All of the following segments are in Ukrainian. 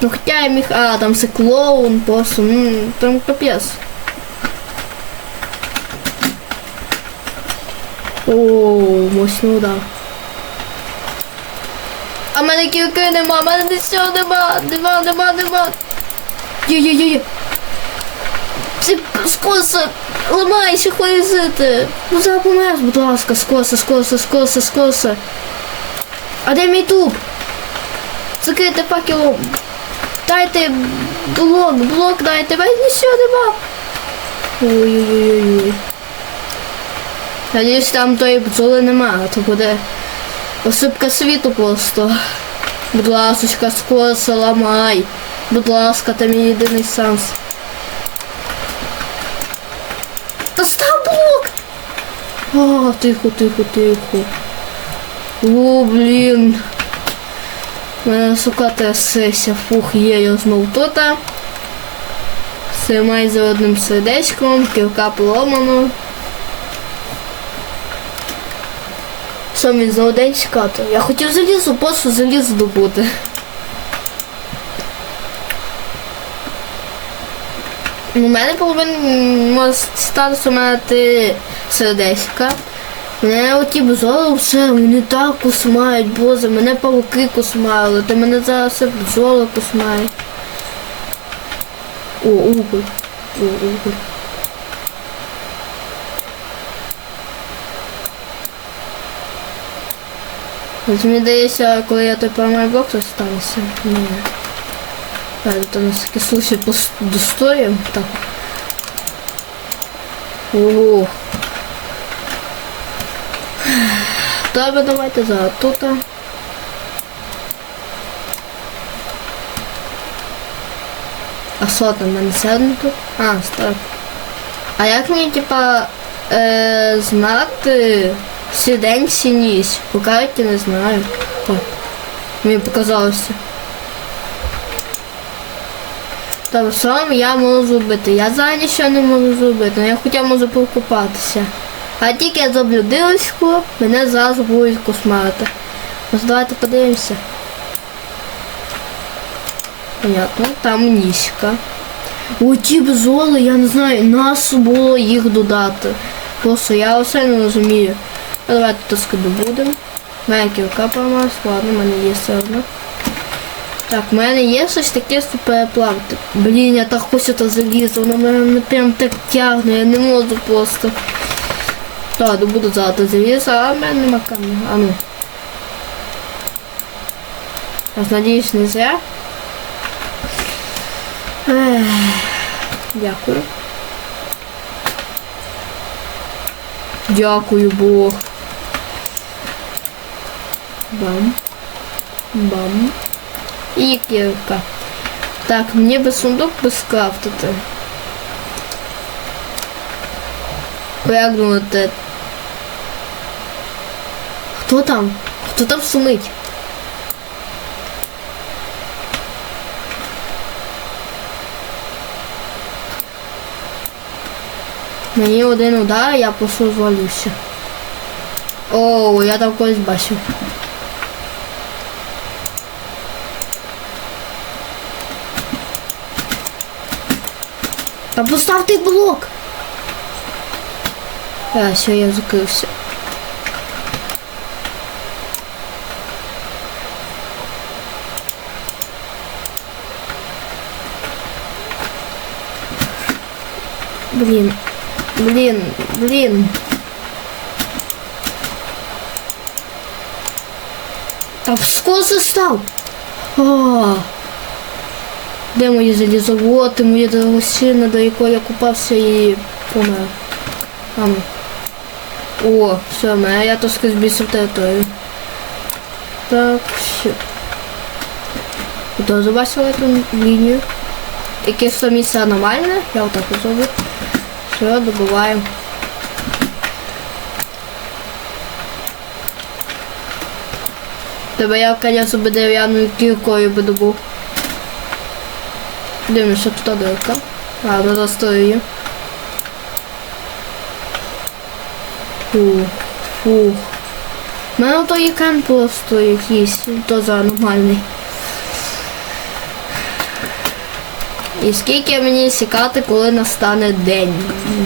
Ну хоча я міг. А, там це клоун, просто, ну, там капець. О, мощний удар. А в мене кілки нема, в мене нічого нема, нема, нема, нема. Є-є-є-є. Це скоса, ламайся, хвилизити. Ну запомер, будь ласка, скоса, скоса, скоса, скоса. А де мій туб? Закрийте факелом. Дайте блок, блок дайте, мене нічого нема. Ой-ой-ой-ой. Надіюсь, там тої бджоли нема, а то буде осипка світу просто. Будь ласочка, скоса, ламай. Будь ласка, це мій єдиний шанс. Та блок! А, тихо, тихо, тихо. О, блін. Мене сука сесія. Фух, є знов тут. Все майже одним сердечком, кілка поломано. Що мені знову день чекати? Я хотів залізу, просто заліз здобути. У мене повинен статус у мене ти сердечка. Мене оті бджоли все, вони так кусмають, боже, мене павуки кусмали, та мене зараз все бджоли кусмають. О, уголь. О, уголь. Ось мені здається, коли я той поламаю блок. Ні. А, то на всякий случай достоїм. Так. Ого. Добре, давайте зараз тут. А що там, мене седно тут? А, стоп. А як мені, типа, е, знати всі день всі ніч? По карті не знаю. О, мені показалося. Та що я можу зробити? Я зараз нічого не можу зробити, але я хоча можу покупатися. А тільки я зроблю дилочку, мене зразу будуть кошмарити. Ось давайте подивимося. Понятно, там ніжка. О, ті бзоли, я не знаю, нас було їх додати. Просто я все не розумію. А давайте то добудемо. Моя кілка поламалась, ладно, в мене є все одно. Так, в мене є щось таке щоб переплавити. Блін, я так хочу це залізо, воно мене прям так тягне, я не можу просто. Так, добуду завтра залізо, а в мене нема камня. А ну. Я надіюсь, не зря. Ех, Дякую. Дякую, Бог. Бам. Бам. І кірка. Так, мені би сундук би скрафтити. Думаєте? Хто там? Хто там сумить? Мені один удар, я просто звалюся. О, я там когось бачив. Та поставте блок. А, все, я закрився. Блін, блін, блін. Та скоси став. А. Де мої залізоводи, моя дорогоцінна, до якої я купався і помер. Там. О, все, мене я то збільшив територію. Так, все. Куди забачили ту лінію? Якесь то місце аномальне, я отак от зроблю. Все, добуваємо. Тебе я, конечно, би дерев'яною кіркою би добув. Дивимося, тут дирка. А, вона застрою. Фух, фух. У мене то екран просто якийсь, то за нормальний. І скільки мені сікати, коли настане день?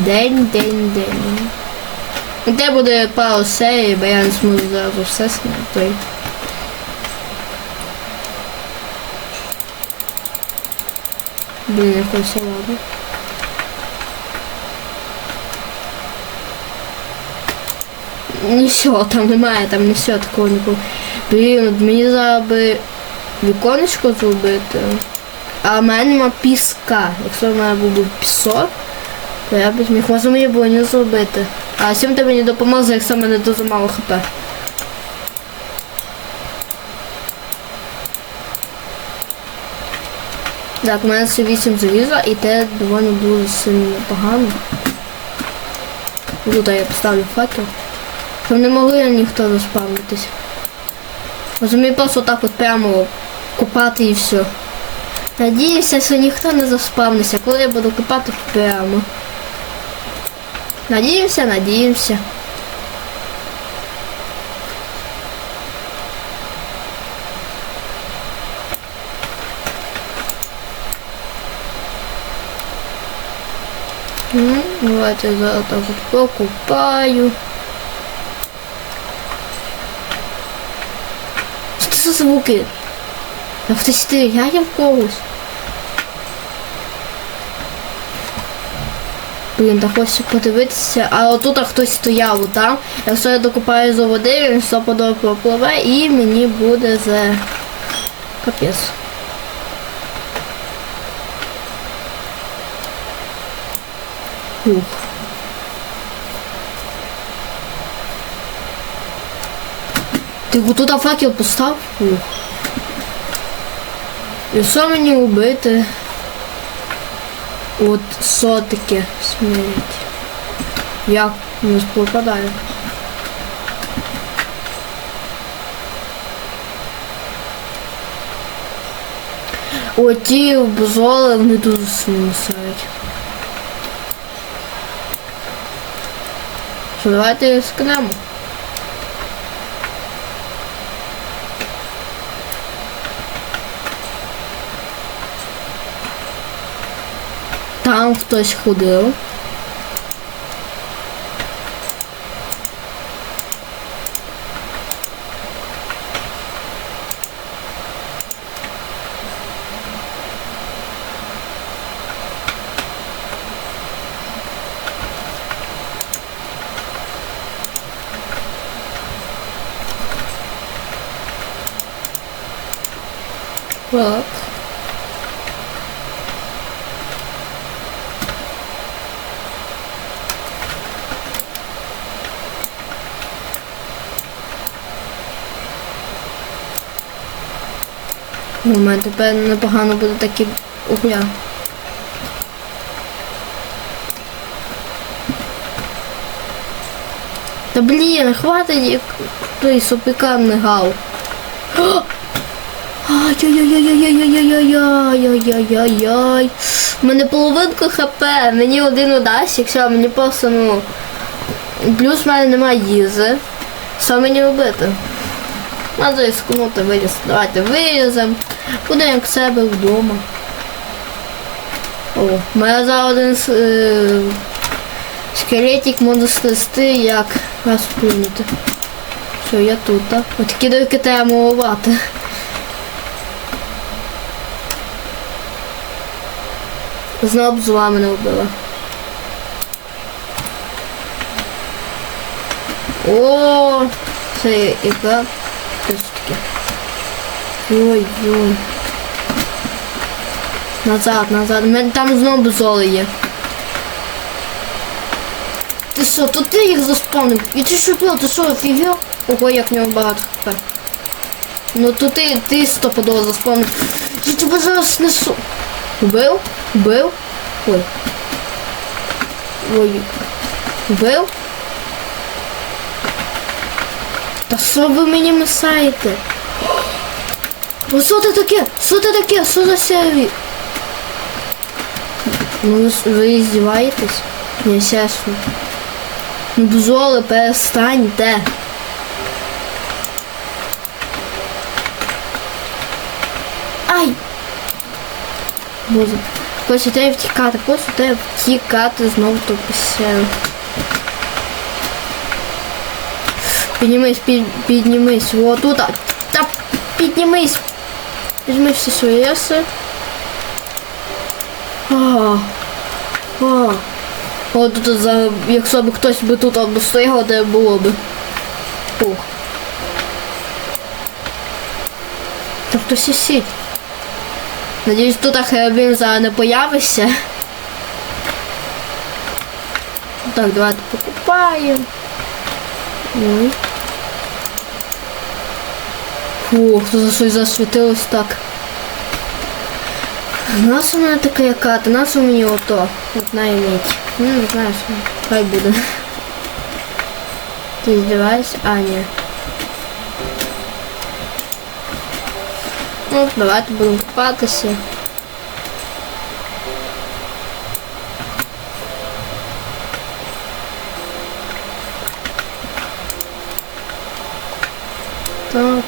День, день, день. Де буде пару серій, бо я не зможу зразу все зняти. Блін, якось ладно. Нічого там немає, там не все такого нікого. Блін, мені зараз би віконечко зробити. А в мене нема піска. Якщо в мене був би пісок, то я б зміг можу мені було не зробити. А сім ти мені допоможе, якщо в мене дуже мало хп. Так, у мене ще 8 заліза і те доволі дуже сильно погано. Тут я поставлю факел. Щоб не могли ніхто заспавнитись. Розумію, просто так от прямо купати і все. Надіюся, що ніхто не заспавниться, коли я буду купати прямо. Надіємося, надіємося. Ну, давайте зараз так от покупаю. Це за звуки? А хтось стріляє в когось. Блін, так хочу подивитися. А отут хтось стояв там. Якщо я докупаю за води, він стопудово пропливе і мені буде за капець. Ух. Ти тут факел постав? Ух. І що мені убити? От що таке смерть? Як не попадаю? Оті бзоли вони дуже сильно сають. Що, давайте скинемо. mam ktoś chudył. Rock. У мене тепер непогано буде такі угля. Та блін, хватить як той сопікан не гав. Ай-яй-яй-яй-яй-яй-яй-яй-яй-яй-яй-яй. У мене половинка хп, мені один удасть, якщо мені просто, ну. Плюс в мене немає їзи. Що мені робити? Треба рискнути виліз. Давайте виліземо. Буде як себе вдома. О, Моя за один е, скелетик можна слисти, як раз вплинути. Все, я тут, так? От кидаю китая мовувати. Знов з вами не вбила. О, це яка. Ой-ой. Назад, назад. Там знову золи є. Ти що, то ти їх заспавнив? І ти що було? Ти що, офігел? Ого, як в нього багато хп. Ну то ти, ти стопудово заспавнив. Я тебе зараз снесу. Убив? Убив? Ой. Ой. Убив? Та що ви мені мисаєте? Ну що це таке? Що це таке? Що за серві? Ну ви, с- здіваєтесь? Не чесно. Ну бзоли, перестаньте. Ай! Боже. Просто треба втікати, просто треба втікати знову ту пісень. Піднімись, під, піднімись. О, тут. Та піднімись. Візьми всі свої реси. А, а. О, тут, за, якщо б хтось би тут або стояв, де було б. Ух. Там хтось і. Надіюсь, тут зараз не появиться. Так, давайте покупаємо. Ой. За щось засвітилось так. Нас у мене така яка, то нас у мені ото. От найміть. Ну, не знаю. Хай буде. Ти здіваєшся? А, ні. Ну, давайте будемо купатися. Так.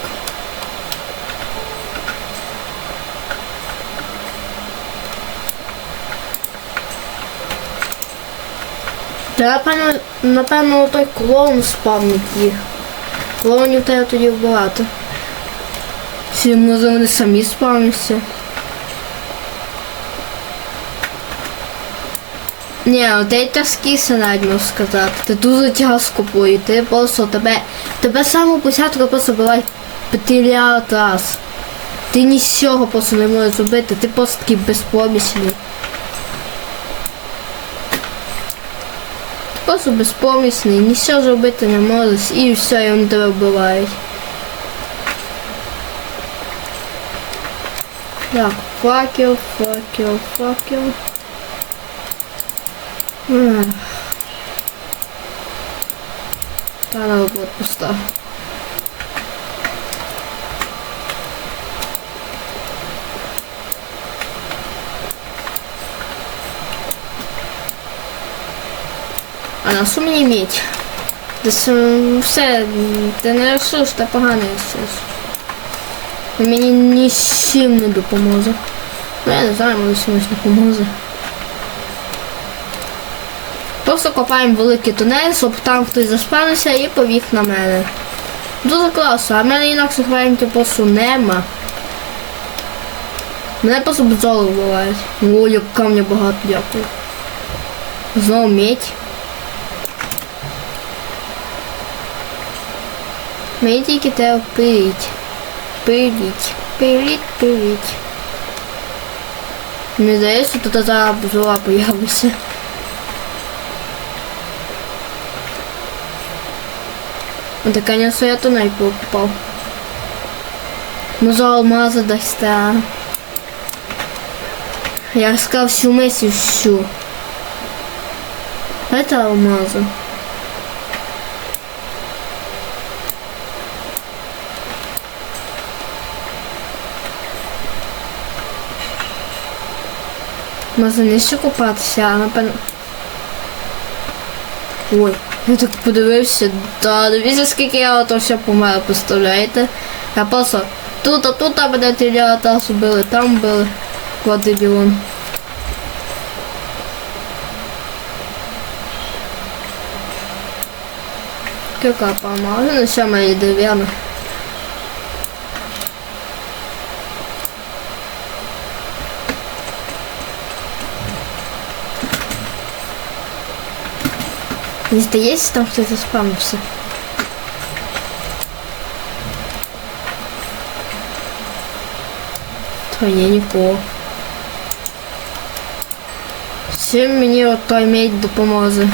Та, напевно, напевно, той клоун спавнить їх. Клоунів треба тоді вбивати. Чи може вони самі спавняться? Ні, тяжкіше навіть можу сказати. Ти дуже тяжко бої, ти просто тебе. Тебе з самого початку просто бувають п'ятилярд раз. Ти нічого просто не можеш зробити, ти просто такий безпомічний. Просто безпомісний, нічого зробити не можеш і все, і вони тебе вбивають. Так, факел, факел, факел. Та робота пуста. А на що мені мідь? Все, ти не ресурс, та поганий ресурс. Мені нічим не допоможе. Ну я не знаю, може чимось допоможе. Просто копаємо великий тунель, щоб там хтось заспавнився і побіг на мене. Дуже класно, а в мене інакших варіантів просто нема. Мене просто бджоли вбивають. О, як камня багато, дякую. Знову медь. Мені тільки треба пиліть. Пиліть. Пиліть, пиліть. Мені здається, тут зараз бджола появиться. Это, конечно, я туннель покупал. Може алмази дасте. Я сказав всю миссию всю. Это алмазы. Може не ще купатися, а напевно. Ой, я так подивився, та дивіться, скільки я ото все помер, представляєте? Я просто тут, а тут мене телята били, там били. Води білон. Яка помага, ну що мої дерев'яна. Не здається, там хтось заспавнився. То є нікого. Чим мені от той медь допоможе?